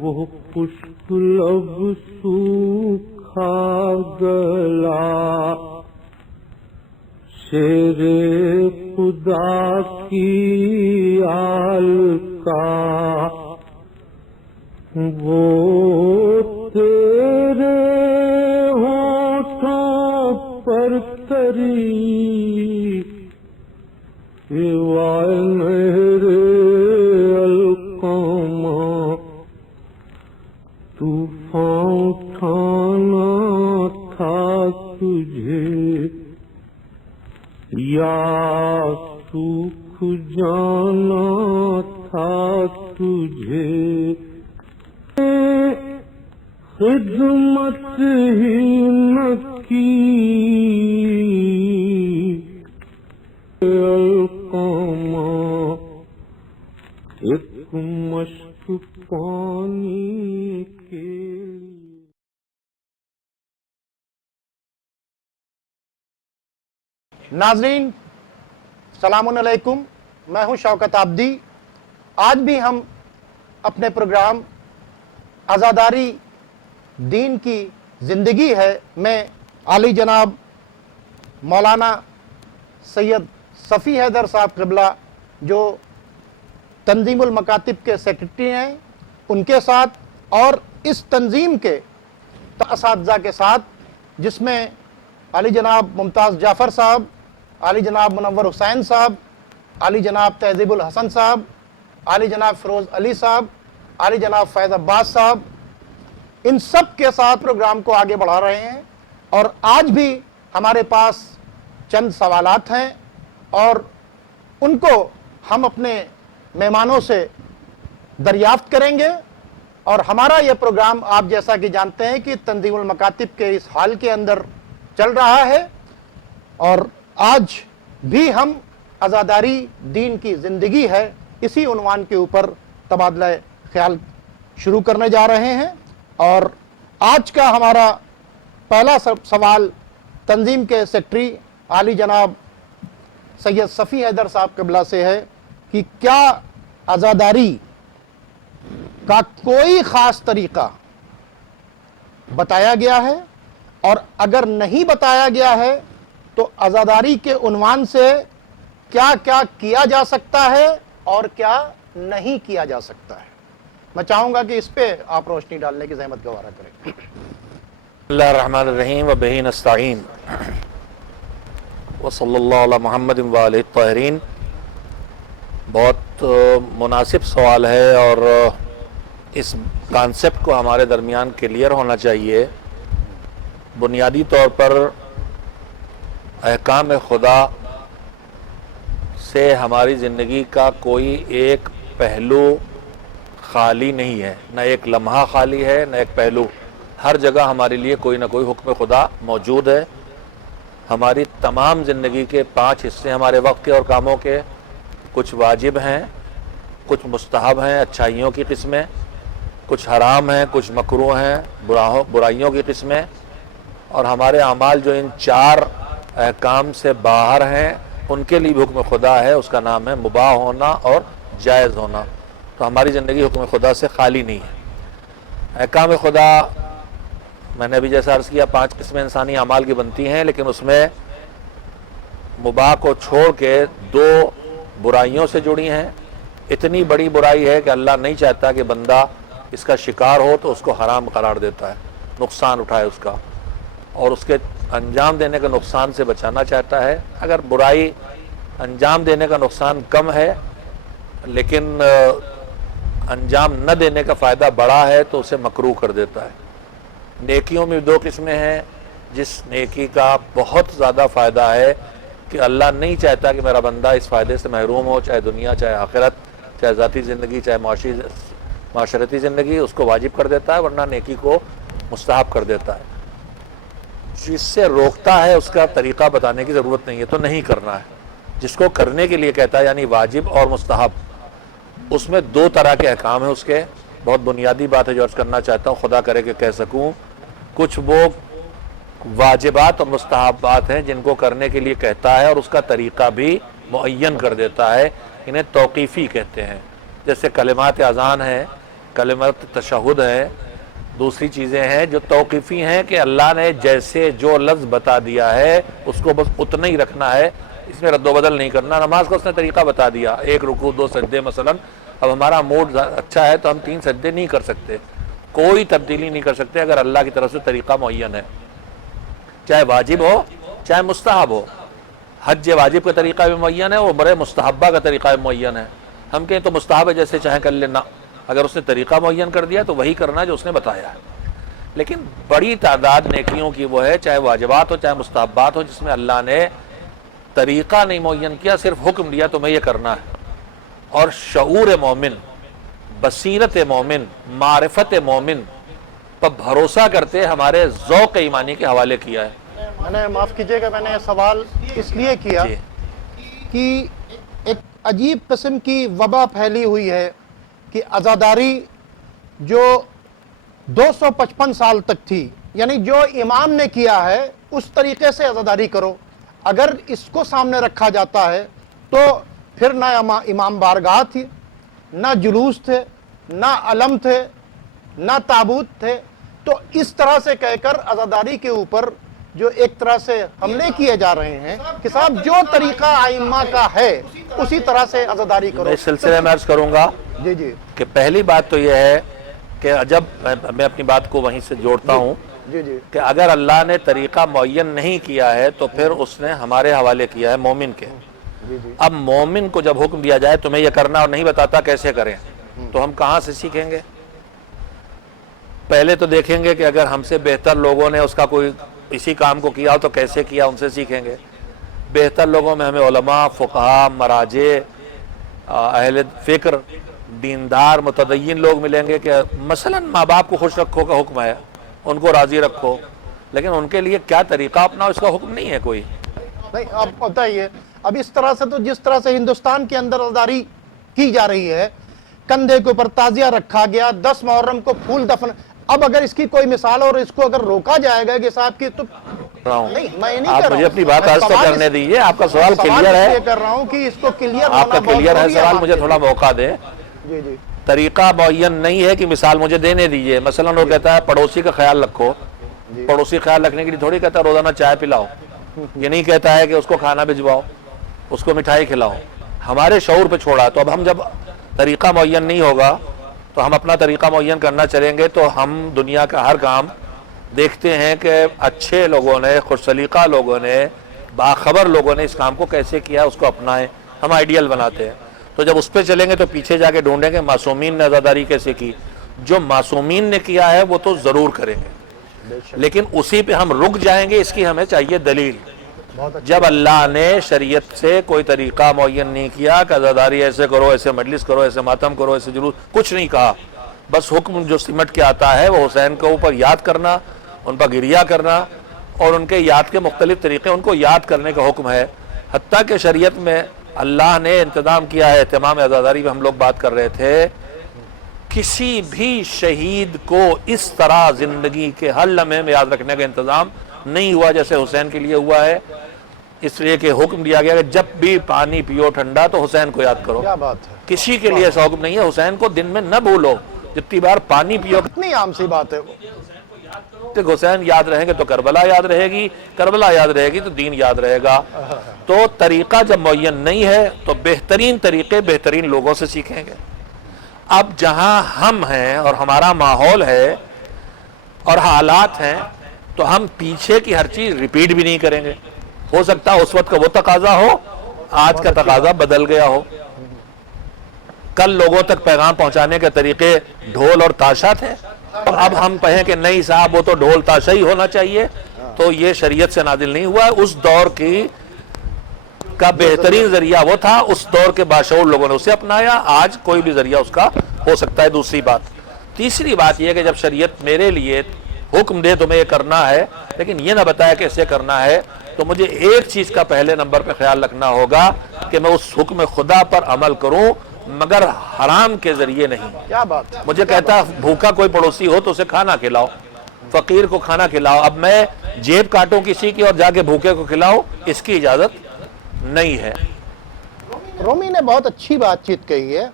وہ خشک لب سوکھا گلا شیر خدا کی آل کا وہ تیرے ہونٹوں پر تری وائے میرے القامہ طوفان اٹھانا تھا تجھے یا سوکھ جانا تھا تجھے خدمت ہی نہ کی القامہ ایک مشک پانی کے لیے. ناظرین السلام علیکم، میں ہوں شوکت عابدی. آج بھی ہم اپنے پروگرام عزاداری دین کی زندگی ہے میں عالی جناب مولانا سید صفی حیدر صاحب قبلہ جو تنظیم المکاتب کے سیکرٹری ہیں ان کے ساتھ اور اس تنظیم کے اساتذہ کے ساتھ، جس میں علی جناب ممتاز جعفر صاحب، علی جناب منور حسین صاحب، علی جناب تہذیب الحسن صاحب، علی جناب فیروز علی صاحب، علی جناب فیض عباس صاحب، ان سب کے ساتھ پروگرام کو آگے بڑھا رہے ہیں. اور آج بھی ہمارے پاس چند سوالات ہیں اور ان کو ہم اپنے مہمانوں سے دریافت کریں گے. اور ہمارا یہ پروگرام آپ جیسا کہ جانتے ہیں کہ تنظیم المکاتب کے اس حال کے اندر چل رہا ہے، اور آج بھی ہم عزاداری دین کی زندگی ہے اسی عنوان کے اوپر تبادلہ خیال شروع کرنے جا رہے ہیں. اور آج کا ہمارا پہلا سوال تنظیم کے سیکرٹری علی جناب سید صفی حیدر صاحب قبلہ سے ہے کہ کیا عزاداری کا کوئی خاص طریقہ بتایا گیا ہے، اور اگر نہیں بتایا گیا ہے تو عزاداری کے عنوان سے کیا کیا کیا جا سکتا ہے اور کیا نہیں کیا جا سکتا ہے. میں چاہوں گا کہ اس پہ آپ روشنی ڈالنے کی زحمت گوارا کریں. اللہ الرحمن الرحیم و بہ نستعین و صلی اللہ علی محمد و آلہ الطاہرین. بہت مناسب سوال ہے اور اس کانسیپٹ کو ہمارے درمیان کلیئر ہونا چاہیے. بنیادی طور پر احکام خدا سے ہماری زندگی کا کوئی ایک پہلو خالی نہیں ہے، نہ ایک لمحہ خالی ہے نہ ایک پہلو. ہر جگہ ہمارے لیے کوئی نہ کوئی حکم خدا موجود ہے. ہماری تمام زندگی کے 5 حصے ہمارے وقت کے اور کاموں کے، کچھ واجب ہیں، کچھ مستحب ہیں اچھائیوں کی قسمیں، کچھ حرام ہیں، کچھ مکروہ ہیں برائیوں کی قسمیں، اور ہمارے اعمال جو ان 4 احکام سے باہر ہیں ان کے لیے بھی حکم خدا ہے. اس کا نام ہے مباح ہونا اور جائز ہونا. تو ہماری زندگی حکم خدا سے خالی نہیں ہے. احکام خدا میں نے ابھی جیسا عرض کیا 5 قسمیں انسانی اعمال کی بنتی ہیں، لیکن اس میں مباح کو چھوڑ کے 2 برائیوں سے جڑی ہیں. اتنی بڑی برائی ہے کہ اللہ نہیں چاہتا کہ بندہ اس کا شکار ہو تو اس کو حرام قرار دیتا ہے، نقصان اٹھائے اس کا، اور اس کے انجام دینے کا نقصان سے بچانا چاہتا ہے. اگر برائی انجام دینے کا نقصان کم ہے لیکن انجام نہ دینے کا فائدہ بڑا ہے تو اسے مکروہ کر دیتا ہے. نیکیوں میں 2 قسمیں ہیں. جس نیکی کا بہت زیادہ فائدہ ہے کہ اللہ نہیں چاہتا کہ میرا بندہ اس فائدے سے محروم ہو، چاہے دنیا چاہے آخرت، چاہے ذاتی زندگی چاہے معاشرتی زندگی، اس کو واجب کر دیتا ہے، ورنہ نیکی کو مستحب کر دیتا ہے. جس سے روکتا ہے اس کا طریقہ بتانے کی ضرورت نہیں ہے، تو نہیں کرنا ہے. جس کو کرنے کے لیے کہتا ہے یعنی واجب اور مستحب، اس میں 2 طرح کے احکام ہیں اس کے. بہت بنیادی بات ہے جو عرض کرنا چاہتا ہوں، خدا کرے کہ کہہ سکوں. کچھ وہ واجبات اور مستحبات ہیں جن کو کرنے کے لیے کہتا ہے اور اس کا طریقہ بھی معین کر دیتا ہے. انہیں توقیفی کہتے ہیں. جیسے کلمات اذان ہیں، कलिमत तशहुद है, दूसरी चीज़ें हैं जो तौक़ीफ़ी हैं कि अल्लाह ने जैसे जो लफ्ज़ बता दिया है उसको बस उतना ही रखना है, इसमें रद्दोबदल नहीं करना। नमाज का उसने तरीक़ा बता दिया, 1 रुकू 2 सजदे मसलन। अब हमारा मूड अच्छा है तो हम 3 सजदे नहीं कर सकते, कोई तब्दीली नहीं कर सकते अगर अल्लाह की तरफ से तरीक़ा मुअय्यन है, चाहे वाजिब हो चाहे मुस्तहब हो। हज वाजिब का तरीक़ा भी मुअय्यन है, उम्र मुस्तहब्बा का तरीक़ा भी मुअय्यन है। हम कहें तो मुस्तहब है, जैसे चाहे कर लेना, अगर उसने तरीक़ा मुअय्यन कर दिया तो वही करना जो उसने बताया है। लेकिन बड़ी तादाद नेकियों की वो है, चाहे वाजिबात हो चाहे मुस्तहब्बात हो, जिसमें अल्लाह ने तरीक़ा नहीं मुअय्यन किया, सिर्फ हुक्म दिया तुम्हें ये करना है। और शऊर मोमिन, बसीरत मोमिन, मारिफत मोमिन पर भरोसा करते हमारे ज़ौक़ ईमानी के हवाले किया है। मैंने, माफ़ कीजिएगा, मैंने सवाल इसलिए किया जी। कि एक अजीब किस्म की वबा फैली हुई है कि अज़ादारी जो 255 साल तक थी, यानी जो इमाम ने किया है उस तरीके से अज़ादारी करो। अगर इसको सामने रखा जाता है तो फिर ना इमाम बारगाह थी, ना जुलूस थे, ना अलम थे, ना ताबूत थे। तो इस तरह से कहकर अज़ादारी के ऊपर जो एक तरह से हमले किए जा रहे हैं कि साहब जो तरीका आइम्मा का है उसी तरह से अज़ादारी करो। मैं इस सिलसिले में अर्ज़ करूँगा जी जी कि पहली बात तो यह है कि जब मैं अपनी बात को वहीं से जोड़ता हूँ जी जी कि अगर अल्लाह ने तरीक़ा मुअय्यन नहीं किया है तो फिर उसने हमारे हवाले किया है मोमिन के। जी जी अब मोमिन को जब हुक्म दिया जाए तुम्हें यह करना और नहीं बताता कैसे करें, तो हम कहाँ से सीखेंगे? पहले तो देखेंगे कि अगर हमसे बेहतर लोगों ने उसका कोई इसी काम को किया हो तो कैसे किया, उनसे सीखेंगे। बेहतर लोगों में हमें उलमा, फुक़हा, मराजे, अहले फ़िक्र, दीनदार, मुतदय्यिन लोग मिलेंगे कि मसलन माँ बाप को खुश रखो का हुक्म है, उनको राज़ी रखो, लेकिन उनके लिए क्या तरीक़ा अपनाओ इसका हुक्म नहीं है कोई। नहीं, अब बताइए, अब इस तरह से तो जिस तरह से हिंदुस्तान के अंदर अज़ादारी की जा रही है, कंधे के ऊपर ताजिया रखा गया, 10 मुहर्रम को फूल दफन। अब अगर इसकी कोई मिसाल और इसको अगर रोका जाएगा कि साहब की, तो नहीं, मैं नहीं आप कर रहा मुझे हूं। अपनी बात मैं आज तो सवाल करने दीजिए, आपका सवाल सवाल क्लियर है, इसलिए कर रहा हूं कि इसको क्लियर होना आपका बहुत क्लियर है जरूरी सवाल, बात मुझे के थोड़ा लिए। मौका दें। जी जी तरीक़ा मुअय्यन नहीं है कि मिसाल मुझे देने दीजिए। मसलन वो कहता है पड़ोसी का ख्याल रखो, पड़ोसी ख्याल रखने के लिए थोड़ी कहता है रोज़ाना चाय पिलाओ, ये नहीं कहता है कि उसको खाना भिजवाओ, उसको मिठाई खिलाओ, हमारे शऊर पे छोड़ा। तो अब हम जब तरीक़ा मुअय्यन नहीं होगा तो हम अपना तरीक़ा मुअय्यन करना चलेंगे तो हम दुनिया का हर काम देखते हैं कि अच्छे लोगों ने, खुशसलीका लोगों ने, बाखबर लोगों ने इस काम को कैसे किया, उसको अपनाएं, हम आइडियल बनाते हैं। तो जब उस पर चलेंगे तो पीछे जाके ढूंढेंगे मासूमीन ने अज़ादारी कैसे की। जो मासूमीन ने किया है वो तो ज़रूर करेंगे, लेकिन उसी पे हम रुक जाएंगे, इसकी हमें चाहिए दलील। जब अल्लाह ने शरीयत से कोई तरीक़ा मुअय्यन नहीं किया कि अज़ादारी ऐसे करो, ऐसे मजलिस करो, ऐसे मातम करो, ऐसे जुलूस, कुछ नहीं कहा, बस हुक्म जो सिमट के आता है वो हुसैन के ऊपर याद करना, उन पर गिरिया करना और उनके याद के मुख्तलिफ तरीक़े, उनको याद करने का हुक्म है। हत्ता कि शरीयत में अल्लाह ने इंतज़ाम किया है, तमाम अज़ादारी में हम लोग बात कर रहे थे, किसी भी शहीद को इस तरह ज़िंदगी के हर लम्हे में याद रखने का इंतज़ाम नहीं हुआ जैसे हुसैन के लिए हुआ है। इसलिए कि हुक्म दिया गया कि जब भी पानी पियो ठंडा तो हुसैन को याद करो। क्या बात है, किसी के लिए ऐसा हुक्म नहीं है हुसैन को दिन में न भूलो, जितनी बार पानी पियो। कितनी आम सी बात है वो। तो हुसैन याद रहेंगे तो करबला याद रहेगी, करबला याद रहेगी तो दीन याद रहेगा। तो तरीक़ा जब मुअय्यन नहीं है तो बेहतरीन तरीक़े बेहतरीन लोगों से सीखेंगे। अब जहां हम हैं और हमारा माहौल है और हालात हैं तो हम पीछे की हर चीज़ रिपीट भी नहीं करेंगे। हो सकता है उस वक्त का वो तकाजा हो, आज का तकाजा बदल गया हो। कल लोगों तक पैगाम पहुंचाने के तरीके ढोल और ताशा थे, अब हम कहें कि नहीं साहब वो तो ढोल ताशा ही होना चाहिए, तो ये शरीयत से नाजिल नहीं हुआ है। उस दौर की का बेहतरीन जरिया वो था, उस दौर के बाशऊर लोगों ने उसे अपनाया, आज कोई भी जरिया उसका हो सकता है। दूसरी बात, तीसरी बात यह कि जब शरीयत मेरे लिए हुक्म दे तुम्हें ये करना है लेकिन ये ना बताया कि इसे करना है, तो मुझे एक चीज का पहले नंबर पे ख्याल रखना होगा कि मैं उस हुक्म खुदा पर अमल करूं, मगर हराम के जरिए नहीं। क्या बात है। मुझे कहता भूखा कोई पड़ोसी हो तो उसे खाना खिलाओ, फकीर को खाना खिलाओ, अब मैं जेब काटूं किसी की और जाके भूखे को खिलाओ, इसकी इजाजत नहीं है। रोमी ने बहुत अच्छी बातचीत कही है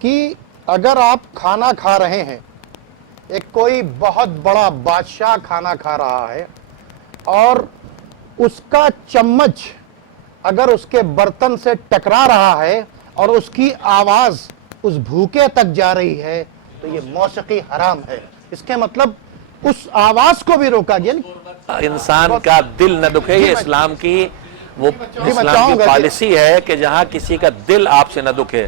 कि اگر آپ کھانا کھا رہے ہیں، ایک کوئی بہت بڑا بادشاہ کھانا کھا رہا ہے اور اس کا چمچ اگر اس کے برتن سے ٹکرا رہا ہے اور اس کی آواز اس بھوکے تک جا رہی ہے تو یہ موسیقی حرام ہے. اس کے مطلب اس آواز کو بھی روکا گیا. انسان کا دل نہ دکھے، یہ اسلام کی وہ اسلام کی پالیسی ہے کہ جہاں کسی کا دل آپ سے نہ دکھے.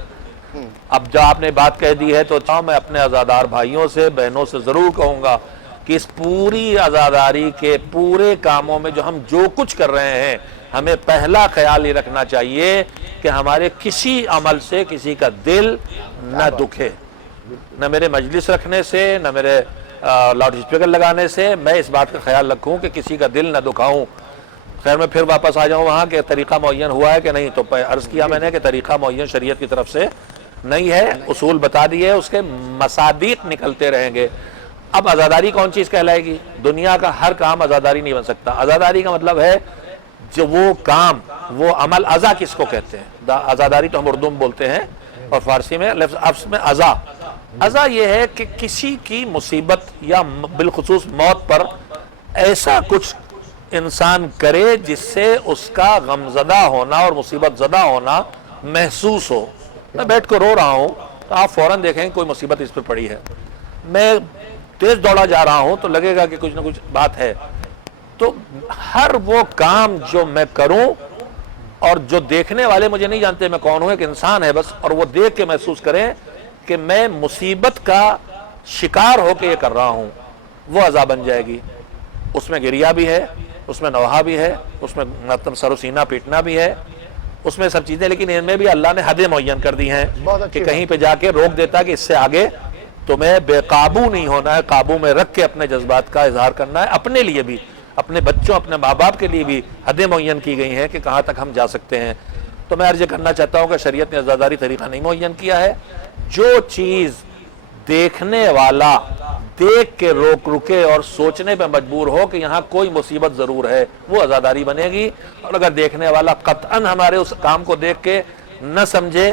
اب جو آپ نے بات کہہ دی ہے تو میں اپنے عزادار بھائیوں سے بہنوں سے ضرور کہوں گا کہ اس پوری عزاداری کے پورے کاموں میں جو ہم جو کچھ کر رہے ہیں، ہمیں پہلا خیال یہ رکھنا چاہیے کہ ہمارے کسی عمل سے کسی کا دل نہ دکھے. نہ میرے مجلس رکھنے سے، نہ میرے لاؤڈ اسپیکر لگانے سے میں اس بات کا خیال رکھوں کہ کسی کا دل نہ دکھاؤں. خیر میں پھر واپس آ جاؤں وہاں کہ طریقہ معین ہوا ہے کہ نہیں. تو عرض کیا میں نے کہ طریقہ معین شریعت کی طرف سے نہیں ہے، اصول بتا دیے، اس کے مصادیق نکلتے رہیں گے. اب عزاداری کون چیز کہلائے گی؟ دنیا کا ہر کام عزاداری نہیں بن سکتا. عزاداری کا مطلب ہے جو وہ کام، وہ عمل. عزا کس کو کہتے ہیں؟ عزاداری تو ہم اردو میں بولتے ہیں اور فارسی میں لفظ میں عزا. عزا یہ ہے کہ کسی کی مصیبت یا بالخصوص موت پر ایسا کچھ انسان کرے جس سے اس کا غمزدہ ہونا اور مصیبت زدہ ہونا محسوس ہو. میں بیٹھ کر رو رہا ہوں تو آپ فوراً دیکھیں کوئی مصیبت اس پہ پڑی ہے. میں تیز دوڑا جا رہا ہوں تو لگے گا کہ کچھ نہ کچھ بات ہے. تو ہر وہ کام جو میں کروں اور جو دیکھنے والے مجھے نہیں جانتے میں کون ہوں، ایک انسان ہے بس، اور وہ دیکھ کے محسوس کریں کہ میں مصیبت کا شکار ہو کے یہ کر رہا ہوں، وہ عذاب بن جائے گی. اس میں گریہ بھی ہے، اس میں نوحہ بھی ہے، اس میں مطلب سر و سینہ پیٹنا بھی ہے، اس میں سب چیزیں. لیکن ان میں بھی اللہ نے حدیں معین کر دی ہیں کہ کہیں پہ جا کے روک دیتا کہ اس سے آگے تمہیں بے قابو نہیں ہونا ہے، قابو میں رکھ کے اپنے جذبات کا اظہار کرنا ہے. اپنے لیے بھی، اپنے بچوں، اپنے ماں باپ کے لیے بھی حدیں معین کی گئی ہیں کہ کہاں تک ہم جا سکتے ہیں. تو میں عرض کرنا چاہتا ہوں کہ شریعت نے عزاداری طریقہ نہیں معین کیا ہے. جو چیز دیکھنے والا دیکھ کے رکے اور سوچنے پہ مجبور ہو کہ یہاں کوئی مصیبت ضرور ہے، وہ عزاداری بنے گی. اور اگر دیکھنے والا قطعاً ہمارے اس کام کو دیکھ کے نہ سمجھے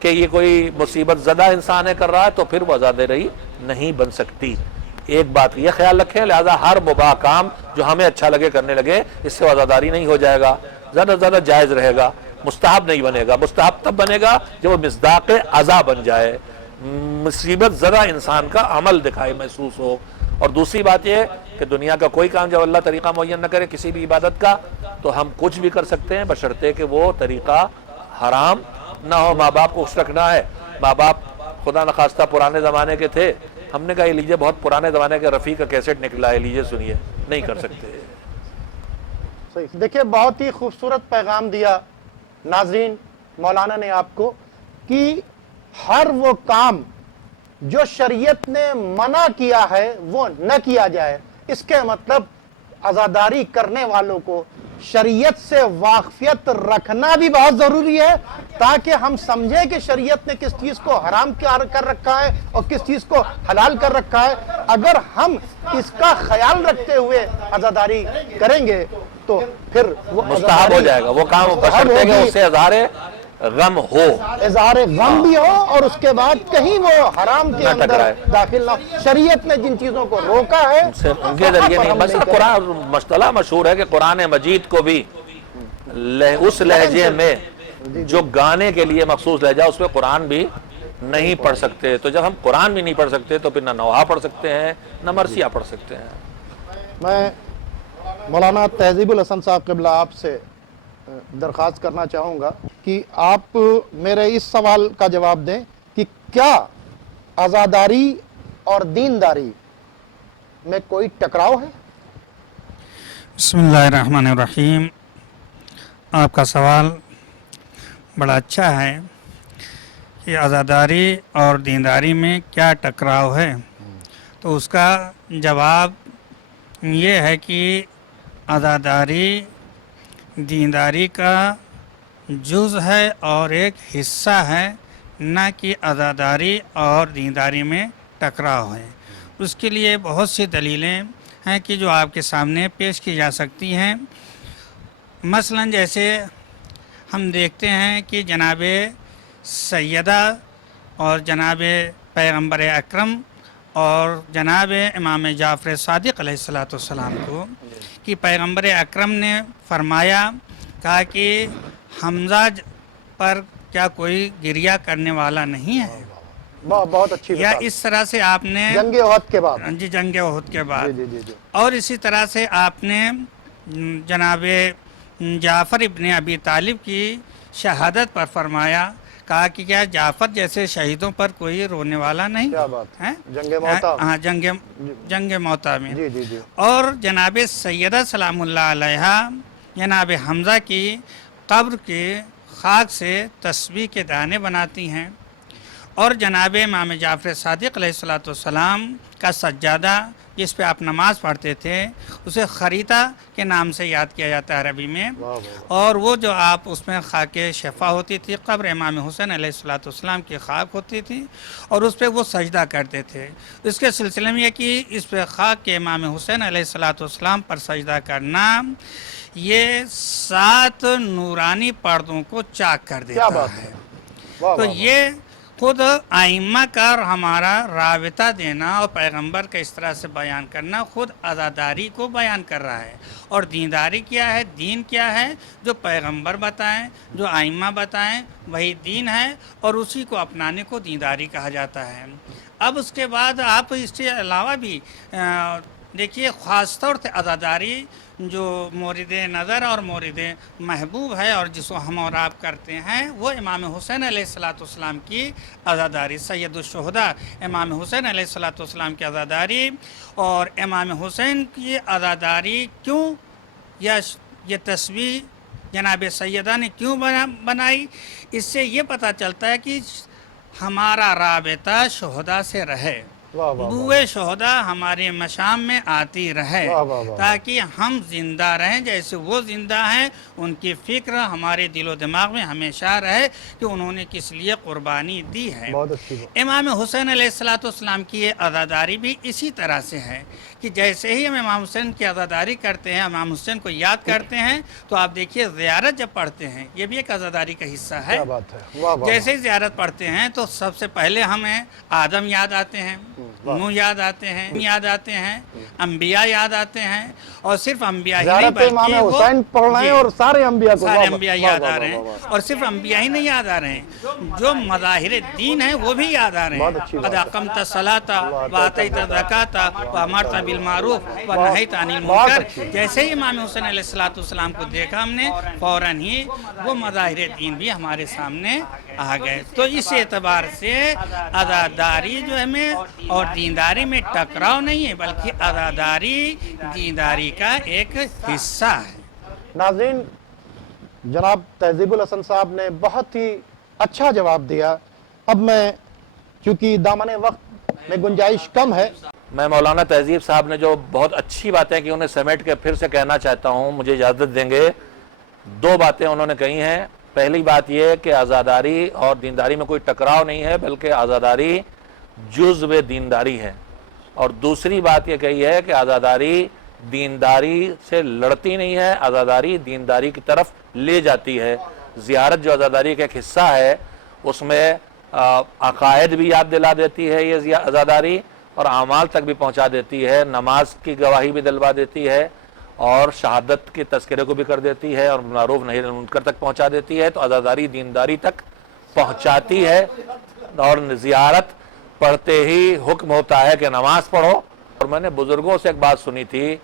کہ یہ کوئی مصیبت زدہ انسان ہے کر رہا ہے تو پھر وہ عزاداری نہیں بن سکتی. ایک بات یہ خیال رکھیں، لہذا ہر مباح کام جو ہمیں اچھا لگے کرنے لگے، اس سے عزاداری نہیں ہو جائے گا، زیادہ سے زیادہ جائز رہے گا، مستحب نہیں بنے گا. مستحب تب بنے گا جب وہ مصداق عزا بن جائے، مصیبت زدہ انسان کا عمل دکھائے، محسوس ہو. اور دوسری بات یہ کہ دنیا کا کوئی کام جب اللہ طریقہ معین نہ کرے کسی بھی عبادت کا تو ہم کچھ بھی کر سکتے ہیں بشرطے کہ وہ طریقہ حرام نہ ہو. ماں باپ کو خوش رکھنا ہے. ماں باپ خدا نخواستہ پرانے زمانے کے تھے، ہم نے کہا یہ لیجئے بہت پرانے زمانے کے رفیع کا کیسٹ نکلا ہے، لیجئے سنیے. نہیں کر سکتے. دیکھیں بہت ہی خوبصورت پیغام دیا ناظرین مولانا نے آپ کو کہ ہر وہ کام جو شریعت نے منع کیا ہے وہ نہ کیا جائے. اس کے مطلب عزاداری کرنے والوں کو شریعت سے واقفیت رکھنا بھی بہت ضروری ہے تاکہ ہم سمجھیں کہ شریعت نے کس چیز کو حرام کر رکھا ہے اور کس چیز کو حلال کر رکھا ہے. اگر ہم اس کا خیال رکھتے ہوئے عزاداری کریں گے تو پھر وہ مستحب ہو جائے گا. وہ کام بشرطے کہ اس سے اظہار غم ہو، اظہار غم بھی ہو اور اس کے بعد کہیں وہ حرام کے اندر داخل نہ. شریعت نے جن چیزوں کو روکا ہے ان کے ذریعے نہیں. مثلا قرآن مسئلہ مشہور ہے کہ قرآن مجید کو بھی اس لہجے میں جو گانے کے لیے مخصوص لہجہ اس پہ قرآن بھی نہیں پڑھ سکتے. تو جب ہم قرآن بھی نہیں پڑھ سکتے تو پھر نہ نوحہ پڑھ سکتے ہیں نہ مرثیہ پڑھ سکتے ہیں. میں مولانا تہذیب الحسن صاحب قبلہ آپ سے درخواست کرنا چاہوں گا کہ آپ میرے اس سوال کا جواب دیں کہ کیا عزاداری اور دینداری میں کوئی ٹکراؤ ہے؟ بسم اللہ الرحمن الرحیم. آپ کا سوال بڑا اچھا ہے کہ عزاداری اور دینداری میں کیا ٹکراؤ ہے. تو اس کا جواب یہ ہے کہ عزاداری دینداری کا جز ہے اور ایک حصہ ہے، نہ کہ عزاداری اور دینداری میں ٹکراؤ ہے. اس کے لیے بہت سی دلیلیں ہیں کہ جو آپ کے سامنے پیش کی جا سکتی ہیں. مثلا جیسے ہم دیکھتے ہیں کہ جناب سیدہ اور جناب पैगंबर अकरम और जनाब इमाम जाफ़र सादिक़ अलैहिस्सलाम को कि पैगंबर अकरम ने फरमाया, कहा कि हमज़ा पर क्या कोई गिरिया करने वाला नहीं है? बहुत अच्छी या बात। इस तरह से आपने जंग उहद के बाद। जी, जंग उहद के बाद। जी जी जी जी। और इसी तरह से आपने जनाब जाफ़र इब्न अबी तालिब की शहादत पर फरमाया, कहा कि क्या जाफ़र जैसे शहीदों पर कोई रोने वाला नहीं क्या बात है? जंग मौता। हाँ, जंग मौता में। जी जी जी। और जनाब सैयदा सलामुल्लाह अलैहा जनाब हमज़ा की कब्र के खाक से तस्बीह के दाने बनाती हैं, और जनाब इमाम जाफ़र सादिक़ अलैहिस्सलाम का सज्जादा जिस पे आप नमाज़ पढ़ते थे उसे खरीता के नाम से याद किया जाता है अरबी में। वाह वाह। और वो जो आप उसमें खाके शफ़ा होती थी, कब्र इमाम हुसैन अलैहिस्सलाम की खाक होती थी, और उस पर वो सजदा करते थे। इसके सिलसिले में यह कि इस पे खाक के इमाम हुसैन अलैहिस्सलाम पर सजदा करना ये 7 नूरानी पर्दों को चाक कर देता क्या बात है। है। वाह तो वाह। ये खुद आइम्मा का हमारा राबिता देना और पैगंबर का इस तरह से बयान करना खुद अज़ादारी को बयान कर रहा है। और दीनदारी क्या है, दीन क्या है? जो पैगंबर बताएं, जो आइम्मा बताएं, वही दीन है, और उसी को अपनाने को दीनदारी कहा जाता है। अब उसके बाद आप इसके अलावा भी देखिए, ख़ास तौर से अज़ादारी जो मोरिद नज़र और मोरिद महबूब है और जिसको हम और आप करते हैं, वो इमाम हुसैन अलैहिस्सलाम की अज़ादारी, सैयदुश्शुहदा इमाम हुसैन अलैहिस्सलाम की अज़ादारी। और इमाम हुसैन की अज़ादारी क्यों, या ये तस्वीर जनाब सैयदा ने क्यों बनाई, इससे ये पता चलता है कि हमारा राबिता शुहदा से रहे, वाह वाह। बुए शोहदा हमारे मशाम में आती रहे, वाह वाह वाह। ताकि हम जिंदा रहें जैसे वो जिंदा हैं। उनकी फ़िक्र हमारे दिलो दिमाग में हमेशा रहे कि उन्होंने किस लिए कुर्बानी दी है। बहुत अच्छी बात। इमाम हुसैन अलैहिस्सलाम की ये अज़ादारी भी इसी तरह से है कि जैसे ही हम इमाम हुसैन की अज़ादारी करते हैं, इमाम हुसैन को याद करते हैं, तो आप देखिए ज़ियारत जब पढ़ते हैं, ये भी एक अज़ादारी का हिस्सा है। क्या बात है। वाह वाह। जैसे ही ज़ियारत पढ़ते हैं तो सबसे पहले हमें आदम याद आते हैं, नूह याद आते हैं, अंबिया याद आते हैं, और सिर्फ अंबिया ही नहीं ज़ियारत इमाम बल्कि हुसैन पढ़ रहे हैं जी, और सारे अंबिया को। सारे अंबिया याद आ रहे हैं। और सिर्फ अंबिया ही नहीं याद आ रहे हैं, जो मज़ाहिर दीन है वो भी याद आ रहे बहुत अच्छी हैं। बात क़द है। अक़मत सलाता व आतैत ज़काता व अमरत बिल मारूफ व नहैत अनिल बहुत मुनकर। अच्छी। जैसे ही इमाम हुसैन अलैहिस्सलाम को देखा हमने, फ़ौरन ही वो मज़ाहिर दीन भी हमारे सामने आ गए। तो इस एतबार से अज़ादारी जो है में और दीनदारी में टकराव नहीं है, बल्कि अज़ादारी दीनदारी का एक हिस्सा है। नाज़रीन, जनाब तहज़ीबुल हसन साहब ने बहुत ही अच्छा जवाब दिया। अब मैं, चूँकि दामन वक्त में गुंजाइश कम है, मैं मौलाना तहजीब साहब ने जो बहुत अच्छी बातें की उन्हें समेट के फिर से कहना चाहता हूँ, मुझे इजाज़त देंगे। 2 बातें उन्होंने कही हैं। पहली बात यह कि आज़ादारी और दीनदारी में कोई टकराव नहीं है, बल्कि आज़ादारी जुज़्व दीनदारी है। और दूसरी बात यह कही है कि आज़ादारी दीनदारी से लड़ती नहीं है, आज़ादारी दीनदारी की तरफ ले जाती है। ज़ियारत जो आज़ादारी का एक हिस्सा है, उसमें अकायद भी याद दिला देती है ये आज़ादारी, और आमाल तक भी पहुंचा देती है। नमाज की गवाही भी दिलवा देती है, और शहादत के तज़किरे को भी कर देती है, और मारूफ नही मुनकर तक पहुंचा देती है। तो आज़ादारी दीनदारी तक पहुंचाती है। और ज़ियारत पढ़ते ही हुक्म होता है कि नमाज पढ़ो। और मैंने बुज़ुर्गों से एक बात सुनी थी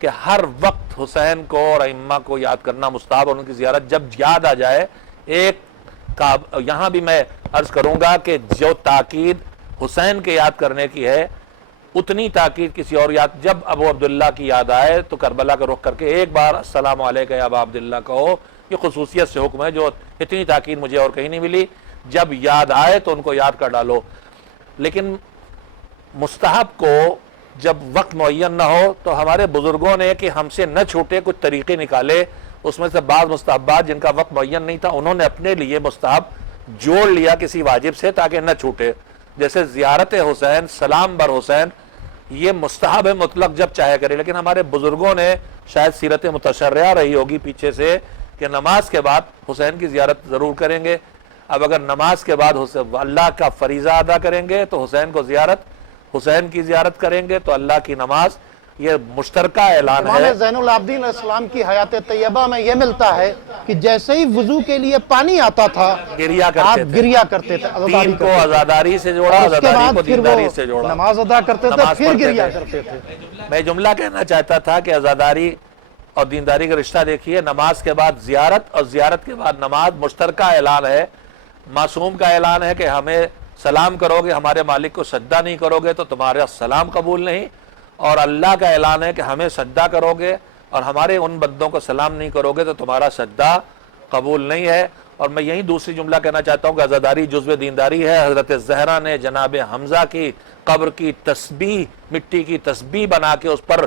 कि हर वक्त हुसैन को और अइम्मा को याद करना मुस्ताहब, और उनकी ज़ियारत जब याद आ जाए, एक का यहाँ भी मैं अर्ज़ करूँगा कि जो ताकीद हुसैन के याद करने की है, उतनी ताकीद किसी और याद, जब अबू अब्दुल्ला की याद आए तो करबला का रुख करके एक बार अस्सलामु अलैका या अबा अब्दुल्ला कहो। ये खुसूसियत से हुक्म है, जो इतनी ताकीद मुझे और कहीं नहीं मिली। जब याद आए तो उनको याद कर डालो। लेकिन मुस्तहब को जब वक्त मुअय्यन न हो, तो हमारे बुजुर्गों ने कि हमसे न छूटे कुछ तरीके निकाले। उसमें से बाद मुस्तहबात जिनका वक्त मुअय्यन नहीं था, उन्होंने अपने लिए मुस्तहब जोड़ लिया किसी वाजिब से ताकि न छूटे। जैसे ज़ियारत हुसैन, सलाम बर हुसैन, ये मुस्तहब है मुतलक, जब चाहे करे। लेकिन हमारे बुजुर्गों ने, शायद सीरत मुतशर्रिया रही होगी पीछे से, कि नमाज के बाद हुसैन की ज़ियारत ज़रूर करेंगे। اب اگر نماز کے بعد اللہ کا فریضہ ادا کریں گے تو حسین کی زیارت کریں گے تو اللہ کی نماز، یہ مشترکہ اعلان ہے۔ امام زین العابدین علیہ السلام کی حیات طیبہ میں یہ ملتا ہے کہ جیسے ہی وضو کے لیے پانی آتا تھا گریا آپ کرتے تھے، گریا کرتے تھے، عزاداری دین کو کرتے تھے، عزاداری سے جوڑا، اور اس کے عزاداری بعد کو پھر دینداری وہ سے جوڑا، نماز ادا کرتے تھے، نماز پھر پڑھتے گریا تھے۔ کرتے تھے۔ میں جملہ کہنا چاہتا تھا کہ عزاداری اور دینداری کا رشتہ دیکھیے، نماز کے بعد زیارت اور زیارت کے بعد نماز مشترکہ اعلان ہے۔ معصوم کا اعلان ہے کہ ہمیں سلام کرو گے، ہمارے مالک کو سجدہ نہیں کرو گے تو تمہارا سلام قبول نہیں، اور اللہ کا اعلان ہے کہ ہمیں سجدہ کرو گے اور ہمارے ان بندوں کو سلام نہیں کرو گے تو تمہارا سجدہ قبول نہیں ہے۔ اور میں یہی دوسری جملہ کہنا چاہتا ہوں کہ عزاداری جزو دینداری ہے۔ حضرت زہرا نے جناب حمزہ کی قبر کی تسبیح، مٹی کی تسبیح بنا کے اس پر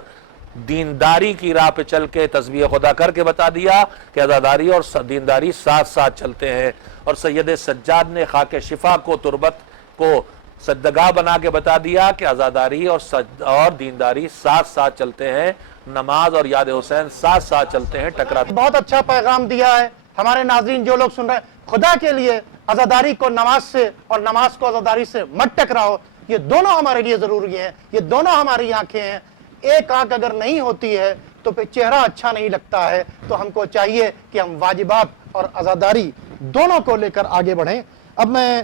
دینداری کی راہ پہ چل کے تسبیح خدا کر کے بتا دیا کہ عزاداری اور دینداری ساتھ ساتھ چلتے ہیں۔ اور سید سجاد نے خاک شفا کو، تربت کو سجدگاہ بنا کے بتا دیا کہ عزاداری اور دینداری ساتھ ساتھ چلتے ہیں، نماز اور یاد حسین ساتھ ساتھ چلتے ہیں، ٹکراتے۔ بہت اچھا پیغام دیا ہے ہمارے ناظرین جو لوگ سن رہے ہیں، خدا کے لیے عزاداری کو نماز سے اور نماز کو عزاداری سے مت ٹکراؤ، یہ دونوں ہمارے لیے ضروری ہیں، یہ دونوں ہماری آنکھیں ہیں۔ ایک آنکھ اگر نہیں ہوتی ہے تو پھر چہرہ اچھا نہیں لگتا ہے، تو ہم کو چاہیے کہ ہم واجبات اور عزاداری دونوں کو لے کر آگے بڑھیں۔ اب میں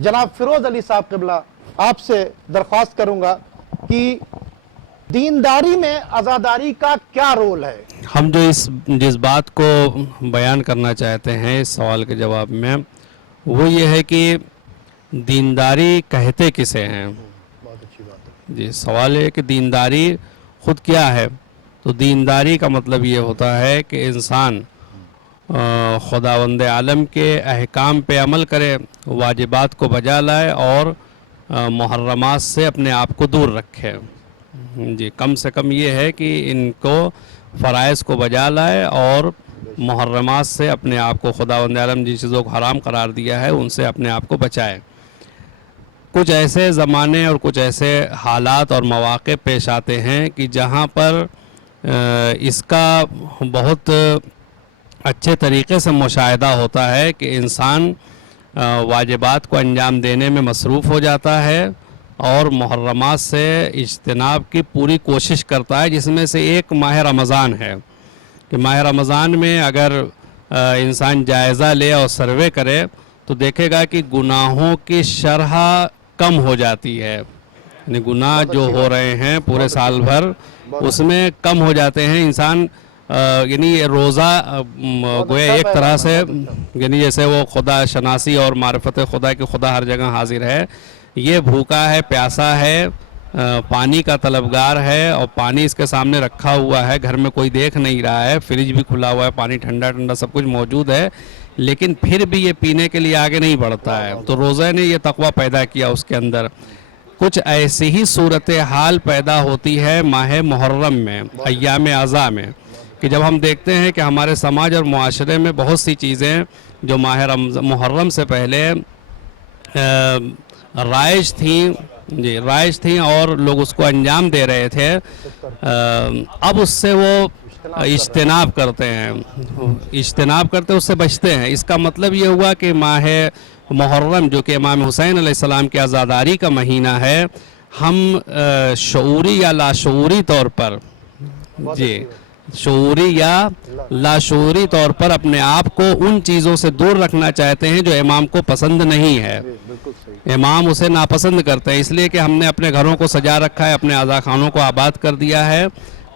جناب فیروز علی صاحب قبلہ آپ سے درخواست کروں گا کہ دینداری میں عزاداری کا کیا رول ہے؟ ہم جو جس بات کو بیان کرنا چاہتے ہیں اس سوال کے جواب میں، وہ یہ ہے کہ دینداری کہتے کسے ہیں؟ بہت اچھی بات ہے۔ جی، سوال ہے کہ دینداری خود کیا ہے؟ تو دینداری کا مطلب یہ ہوتا ہے کہ انسان خداوند عالم کے احکام پہ عمل کرے، واجبات کو بجا لائے اور محرمات سے اپنے آپ کو دور رکھے۔ جی، کم سے کم یہ ہے کہ ان کو فرائض کو بجا لائے اور محرمات سے اپنے آپ کو، خداوند عالم جن چیزوں کو حرام قرار دیا ہے ان سے اپنے آپ کو بچائے۔ کچھ ایسے زمانے اور کچھ ایسے حالات اور مواقع پیش آتے ہیں کہ جہاں پر اس کا بہت اچھے طریقے سے مشاہدہ ہوتا ہے کہ انسان واجبات کو انجام دینے میں مصروف ہو جاتا ہے اور محرمات سے اجتناب کی پوری کوشش کرتا ہے، جس میں سے ایک ماہ رمضان ہے کہ ماہ رمضان میں اگر انسان جائزہ لے اور سروے کرے تو دیکھے گا کہ گناہوں کی شرح کم ہو جاتی ہے، یعنی گناہ جو ہو رہے ہیں پورے سال بھر اس میں کم ہو جاتے ہیں۔ انسان یعنی روزہ گویا ایک طرح سے، یعنی جیسے وہ خدا شناسی اور معرفت خدا کہ خدا ہر جگہ حاضر ہے، یہ بھوکا ہے، پیاسا ہے، پانی کا طلبگار ہے اور پانی اس کے سامنے رکھا ہوا ہے، گھر میں کوئی دیکھ نہیں رہا ہے، فریج بھی کھلا ہوا ہے، پانی ٹھنڈا ٹھنڈا سب کچھ موجود ہے، لیکن پھر بھی یہ پینے کے لیے آگے نہیں بڑھتا ہے۔ تو روزہ نے یہ تقویٰ پیدا کیا اس کے اندر۔ کچھ ایسی ہی صورتحال پیدا ہوتی ہے ماہ محرم میں، ایام اعضاء میں، کہ جب ہم دیکھتے ہیں کہ ہمارے سماج اور معاشرے میں بہت سی چیزیں جو ماہ محرم سے پہلے رائج تھیں اور لوگ اس کو انجام دے رہے تھے، اب اس سے وہ اجتناب کرتے ہیں، اس سے بچتے ہیں۔ اس کا مطلب یہ ہوا کہ ماہ محرم جو کہ امام حسین علیہ السلام کی عزاداری کا مہینہ ہے، ہم شعوری یا لاشعوری طور پر، شعوری یا لاشعوری طور پر اپنے آپ کو ان چیزوں سے دور رکھنا چاہتے ہیں جو امام کو پسند نہیں ہے۔ امام اسے ناپسند کرتے ہیں، اس لیے کہ ہم نے اپنے گھروں کو سجا رکھا ہے، اپنے عزاخانوں کو آباد کر دیا ہے،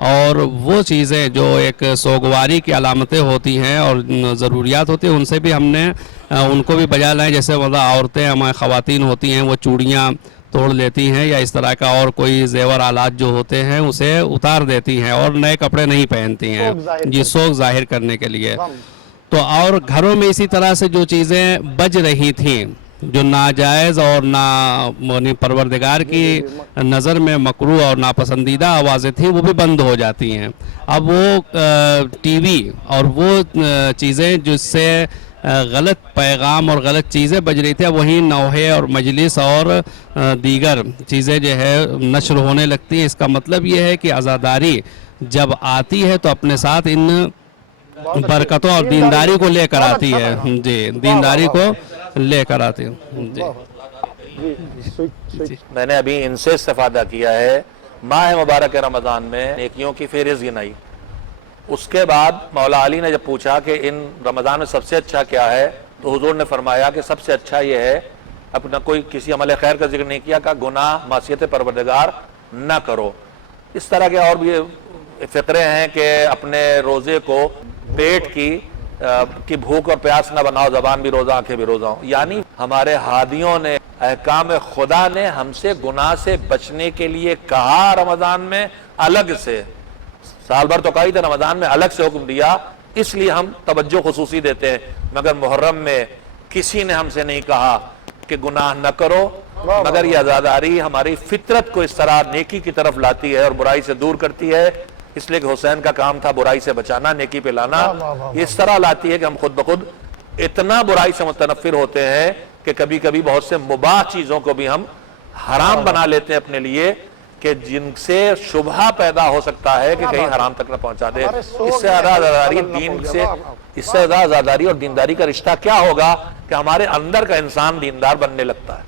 اور وہ چیزیں جو ایک سوگواری کی علامتیں ہوتی ہیں اور ضروریات ہوتی ہیں ان سے بھی ہم نے ان کو بھی بجا لائیں۔ جیسے عورتیں، ہمارے خواتین ہوتی ہیں، وہ چوڑیاں توڑ لیتی ہیں یا اس طرح کا اور کوئی زیور آلات جو ہوتے ہیں اسے اتار دیتی ہیں اور نئے کپڑے نہیں پہنتی ہیں، جی، سوگ ظاہر کرنے کے لیے۔ تو اور گھروں میں اسی طرح سے جو چیزیں بج رہی تھیں جو ناجائز اور پروردگار کی نظر میں مکروہ اور ناپسندیدہ آوازیں تھیں وہ بھی بند ہو جاتی ہیں۔ اب وہ ٹی وی اور وہ چیزیں جس سے غلط پیغام اور غلط چیزیں بج رہی تھیں، وہیں نوحے اور مجلس اور دیگر چیزیں جو ہے نشر ہونے لگتی ہیں۔ اس کا مطلب یہ ہے کہ عزاداری جب آتی ہے تو اپنے ساتھ ان बरकतों और दीनदारी को लेकर आती है। जी, दीनदारी को लेकर आती है। जी, मैंने अभी इनसे इस्तेफादा किया है। माह मुबारक रमज़ान में नेकियों की फेहरिस्त गिनाई, उसके बाद मौला अली ने जब पूछा कि इन रमज़ान में सबसे अच्छा क्या है, तो हुजूर ने फरमाया कि सबसे अच्छा ये है, अपना कोई किसी अमल खैर का जिक्र नहीं किया, का गुनाह मासियत परवरदिगार न करो। इस तरह के और भी फ़िक्रे हैं कि अपने रोज़े को पेट की भूख और प्यास न बनाओ, ज़बान भी रोज़ा आंखें भी रोज़ा हो। यानी हमारे हादियों ने, अहकाम खुदा ने हमसे गुनाह से बचने के लिए कहा रमज़ान में अलग से, साल भर तो कही था, रमज़ान में अलग से हुक्म दिया, इसलिए हम तवज्जो खुसूसी देते हैं। मगर मुहर्रम में किसी ने हमसे नहीं कहा कि गुनाह न करो, मगर ये आज़ादारी हमारी फितरत को इस तरह नेकी की तरफ लाती है और बुराई से दूर करती है। इसलिए कि हुसैन का काम था बुराई से बचाना, नेकी पे लाना। ये इस तरह लाती है कि हम खुद ब खुद इतना बुराई से मुतनफ़िर होते हैं कि कभी कभी बहुत से मुबाह चीज़ों को भी हम हराम बना लेते हैं अपने लिए, कि जिनसे शुबहा पैदा हो सकता है कि कहीं हराम तक न पहुंचा दे। इससे ज़्यादा आज़ादारी दीन से, इससे ज़्यादा आज़ादारी और दीनदारी का रिश्ता क्या होगा कि हमारे अंदर का इंसान दीनदार बनने लगता है।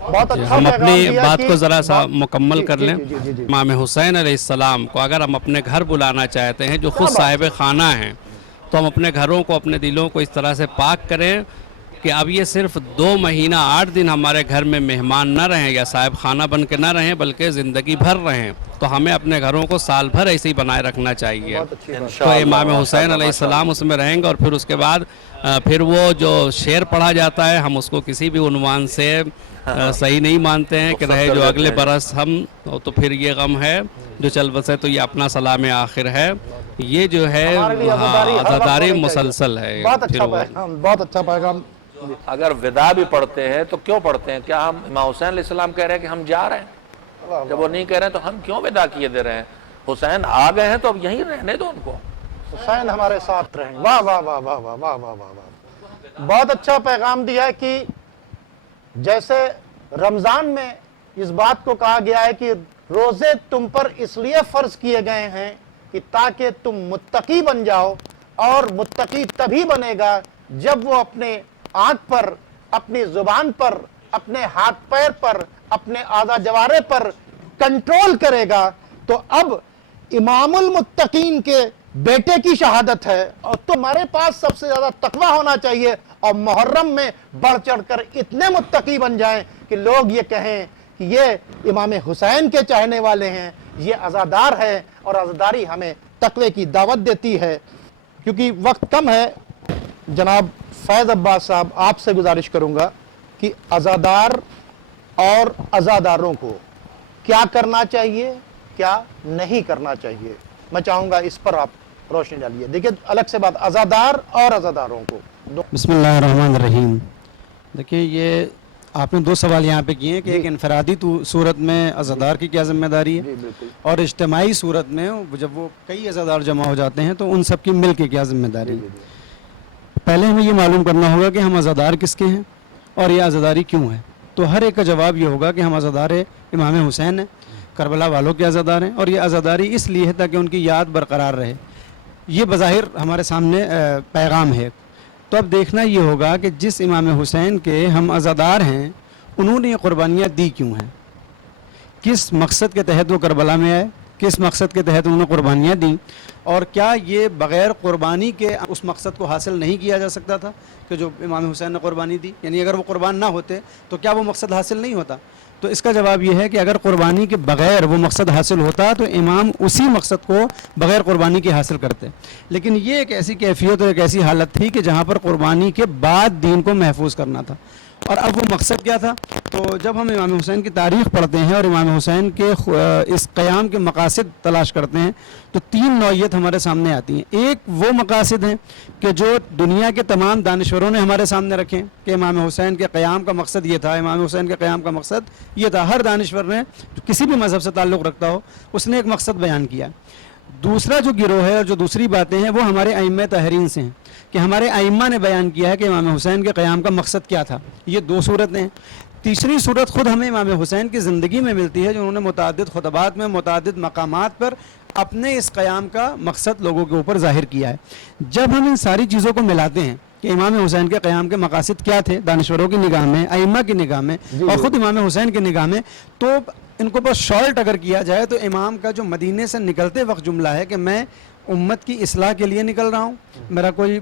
बहुत अच्छा हम पैगाम अपनी दिया बात कि- को ज़रा सा मुकम्मल जी, कर जी, लें। जी, जी, जी। इमाम हुसैन अलैहिस्सलाम को अगर हम अपने घर बुलाना चाहते हैं, जो खुद साहिब खाना हैं, तो हम अपने घरों को, अपने दिलों को इस तरह से पाक करें कि अब ये सिर्फ 2 महीना 8 दिन हमारे घर में मेहमान न रहें या साहिब खाना बन के न रहें, बल्कि ज़िंदगी भर रहें। तो हमें अपने घरों को साल भर ऐसे ही बनाए रखना चाहिए। तो इमाम हुसैन अलैहिस्सलाम उसमें रहेंगे और फिर उसके बाद फिर वो जो शेर पढ़ा जाता है, हम उसको किसी भी उन्वान से सही नहीं मानते हैं कि रहे जो अगले बरस हम, तो फिर ये गम है जो चल बसे तो ये अपना सलाम आखिर है। ये जो है हमारे लिए आज़ादारी हर वक्त आज़ादारी होनी चाहिए। मुसलसल है। बहुत फिर अच्छा वो- पैगाम, बहुत अच्छा पैगाम। अगर विदा भी पढ़ते हैं तो क्यों पढ़ते हैं? क्या हम इमाम हुसैन अलैहिस्सलाम कह रहे हैं कि हम जा रहे हैं? जब वो नहीं कह रहे हैं तो हम क्यों विदा किए दे रहे हैं? हुसैन आ गए हैं तो अब यहीं रहने दो उनको। हुसैन हमारे साथ रहें। वाह वाह वाह वाह वाह वाह वाह वाह। बहुत अच्छा पैगाम दिया है कि जैसे रमजान में इस बात को कहा गया है कि रोजे तुम पर इसलिए फर्ज किए गए हैं कि ताकि तुम मुत्तकी बन जाओ, और मुत्तकी तभी बनेगा जब वो अपने आंख पर, अपनी जुबान पर, अपने हाथ पैर पर, अपने आज़ा जवारे पर कंट्रोल करेगा। तो अब इमामुल मुत्तकीन के बेटे की शहादत है, और तुम्हारे पास सबसे ज्यादा तकवा होना चाहिए, और मुहर्रम में बढ़ चढ़कर इतने मुत्तकी बन जाएं कि लोग ये कहें कि ये इमाम हुसैन के चाहने वाले हैं, ये अज़ादार है, और अज़ादारी हमें तकवे की दावत देती है। क्योंकि वक्त कम है, जनाब फैज़ अब्बास साहब, आपसे गुजारिश करूंगा कि अज़ादार और अज़ादारों को क्या करना चाहिए, क्या नहीं करना चाहिए, मैं चाहूंगा इस पर आप रोशनी डालिए। देखिए, अलग से बात, अज़ादार और अज़ादारों को बिस्मिल्लाहिर्रहमानिर्रहीम। देखिए, ये आपने 2 सवाल यहाँ पे किए हैं कि एक इनफरादी सूरत में अज़ादार की क्या जिम्मेदारी है, और इज्तिमाई सूरत में जब वो कई अज़ादार जमा हो जाते हैं तो उन सब की मिल के क्या जिम्मेदारी है। पहले हमें ये मालूम करना होगा कि हम अज़ादार किसके हैं और ये अज़ादारी क्यों है। तो हर एक का जवाब ये होगा कि हम अज़ादार इमाम हुसैन हैं, करबला वालों के अज़ादार हैं, और ये अज़ादारी इसलिए है ताकि उनकी याद बरकरार रहे। ये बज़ाहिर हमारे सामने पैगाम है। तो अब देखना ये होगा कि जिस इमाम हुसैन के हम अज़ादार हैं, उन्होंने ये क़ुरबानियाँ दी क्यों हैं, किस मकसद के तहत वो करबला में आए, किस मकसद के तहत उन्होंने क़ुरबानियाँ दी, और क्या ये बग़ैर क़ुरबानी के उस मकसद को हासिल नहीं किया जा सकता था कि जो इमाम हुसैन ने क़ुरबानी दी, यानी अगर वो क़ुरबान ना होते तो क्या वो मकसद हासिल नहीं होता। तो इसका जवाब ये है कि अगर क़ुरबानी के बग़ैर वो मकसद हासिल होता तो इमाम उसी मकसद को बग़ैर क़ुरबानी के हासिल करते। लेकिन ये एक ऐसी कैफियत और एक ऐसी हालत थी कि जहाँ पर क़ुरबानी के बाद दीन को महफूज करना था। और अब वो मकसद क्या था? तो जब हम इमाम हुसैन की तारीख़ पढ़ते हैं और इमाम हुसैन के इस क़याम के मकासद तलाश करते हैं तो 3 नौइयत हमारे सामने आती हैं। एक वो मकासद हैं कि जो दुनिया के तमाम दानिश्वरों ने हमारे सामने रखे कि इमाम हुसैन के क़याम का मकसद ये था, इमाम हुसैन के क़याम का मकसद ये था। हर दानिश्वर ने जो किसी भी मज़हब से ताल्लुक़ रखता हो उसने एक मकसद बयान किया। दूसरा जो गिरोह है और जो दूसरी बातें हैं वो हमारे अइम्मा तहरीन से हैं कि हमारे अइम्मा ने बयान किया है कि इमाम हुसैन के क़याम का मकसद क्या था। ये 2 सूरतें हैं। تیسری صورت خود ہمیں امام حسین کی زندگی میں ملتی ہے، جو انہوں نے متعدد خطبات میں متعدد مقامات پر اپنے اس قیام کا مقصد لوگوں کے اوپر ظاہر کیا ہے۔ جب ہم ان ساری چیزوں کو ملاتے ہیں کہ امام حسین کے قیام کے مقاصد کیا تھے دانشوروں کی نگاہ میں، ائمہ کی نگاہ میں اور خود امام حسین کی نگاہ میں، تو ان کو بس شارٹ اگر کیا جائے تو امام کا جو مدینے سے نکلتے وقت جملہ ہے کہ میں امت کی اصلاح کے لیے نکل رہا ہوں، میرا کوئی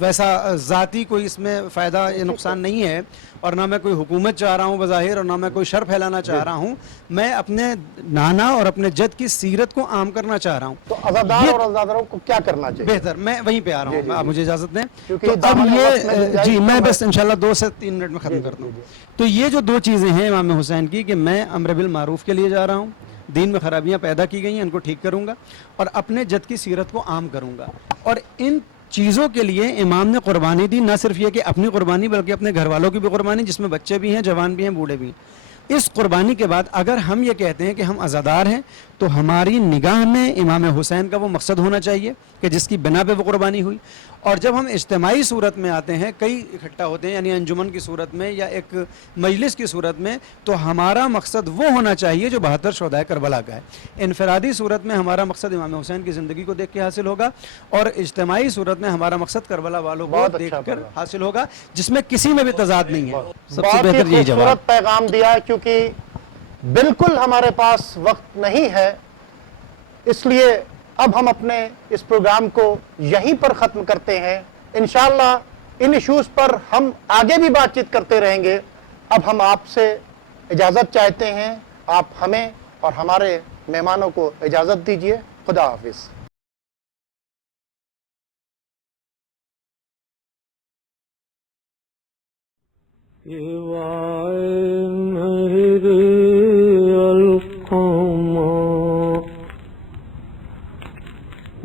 ویسا ذاتی کوئی اس میں فائدہ یا نقصان نہیں ہے، اور نہ میں کوئی حکومت چاہ رہا ہوں بظاہر، اور نہ میں کوئی شر پھیلانا چاہ رہا ہوں، میں اپنے نانا اور اپنے جد کی سیرت کو عام کرنا چاہ رہا ہوں۔ تو عزادار اور عزاداروں کو کیا کرنا چاہیے؟ بہتر، میں وہیں پہ آ رہا ہوں، آپ مجھے اجازت دیں۔ کیونکہ تو اب دامن وقت میں یہ گنجائش جی کم میں ہے۔ بس انشاءاللہ 2 سے 3 منٹ میں ختم کرتا ہوں۔ تو یہ جو 2 چیزیں ہیں امام حسین کی کہ میں امر بالمعروف کے لیے جا رہا ہوں، دین میں خرابیاں پیدا کی گئی ہیں ان کو ٹھیک کروں گا، اور اپنے جد کی سیرت کو عام کروں گا، اور ان چیزوں کے لیے امام نے قربانی دی، نہ صرف یہ کہ اپنی قربانی بلکہ اپنے گھر والوں کی بھی قربانی، جس میں بچے بھی ہیں، جوان بھی ہیں، بوڑھے بھی ہیں۔ اس قربانی کے بعد اگر ہم یہ کہتے ہیں کہ ہم عزادار ہیں تو ہماری نگاہ میں امام حسین کا وہ مقصد ہونا چاہیے کہ جس کی بنا پہ وہ قربانی ہوئی، اور جب ہم اجتماعی صورت میں آتے ہیں، کئی اکٹھا ہوتے ہیں یعنی انجمن کی صورت میں یا ایک مجلس کی صورت میں، تو ہمارا مقصد وہ ہونا چاہیے جو 72 شہدائے کربلا کا ہے۔ انفرادی صورت میں ہمارا مقصد امام حسین کی زندگی کو دیکھ کے حاصل ہوگا، اور اجتماعی صورت میں ہمارا مقصد کربلا والوں کو دیکھ کر حاصل ہوگا، جس میں کسی میں بھی تضاد نہیں ہے۔ سب سے بہتر یہی جواب۔ خوبصورت پیغام دیا ہے، کیونکہ بالکل ہمارے پاس وقت نہیں ہے، اس لیے اب ہم اپنے اس پروگرام کو یہیں پر ختم کرتے ہیں۔ انشاءاللہ ان ایشوز پر ہم آگے بھی بات چیت کرتے رہیں گے۔ اب ہم آپ سے اجازت چاہتے ہیں، آپ ہمیں اور ہمارے مہمانوں کو اجازت دیجیے۔ خدا حافظ۔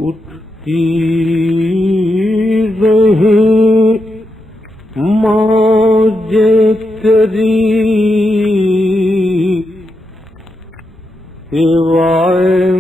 اٹھتی رہیں موج تیری، سوائے